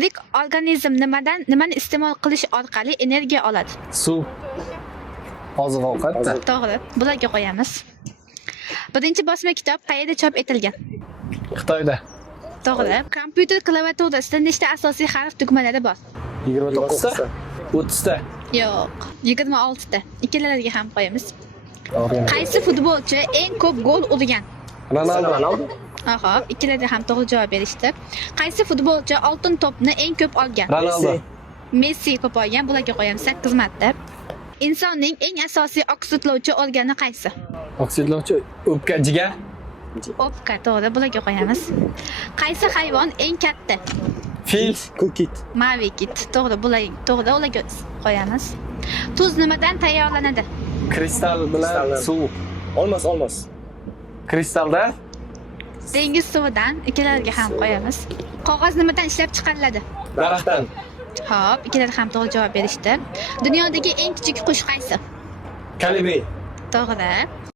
Tirik organizm nimani iste'mol qilish orqali energiya oladi? Suv. Oziq-ovqat. To'g'ri. Bularga qo'yamiz. Birinchi bosma kitob qayerda chop etilgan? Xitoyda. To'g'ri. Kompyuter klaviaturasida nechta asosiy harf tugmalari bor? 29 ta. 30 ta. Yo'q, 26 ta. Ikkalariga ham qo'yamiz. Qaysi futbolchi eng ko'p gol urgan? Ronaldo. Aha, ikkalariga ham to'g'ri javob berishdi. Qaysi futbolchi oltin to'pni eng ko'p olgan? Ronaldo. Messi ko'p olgan. Bularga qo'yamiz 8 marta. Insonning eng asosiy oksidlovchi organi qaysi? Oksidlovchi o'pka, jigar. O'pka, to'g'ri. Bularga qo'yamiz. Qaysi hayvon eng katta? Fil. Kukit. Maviy kit. To'g'ri, to'g'ri, ularga qo'yamiz. Tuz nimadan tayyorlanadi? Kristal bilan suv. Olmos. Kristaldan Dengiz suvidan. Ikkalariga ham qo'yamiz. Qog'oz nimadan ishlab chiqariladi? daraxtdan. Xo'p, ikkalari ham to'g'ri javob berishdi. Dunyodagi eng kichik qush qaysi? Kolibri. To'g'ri.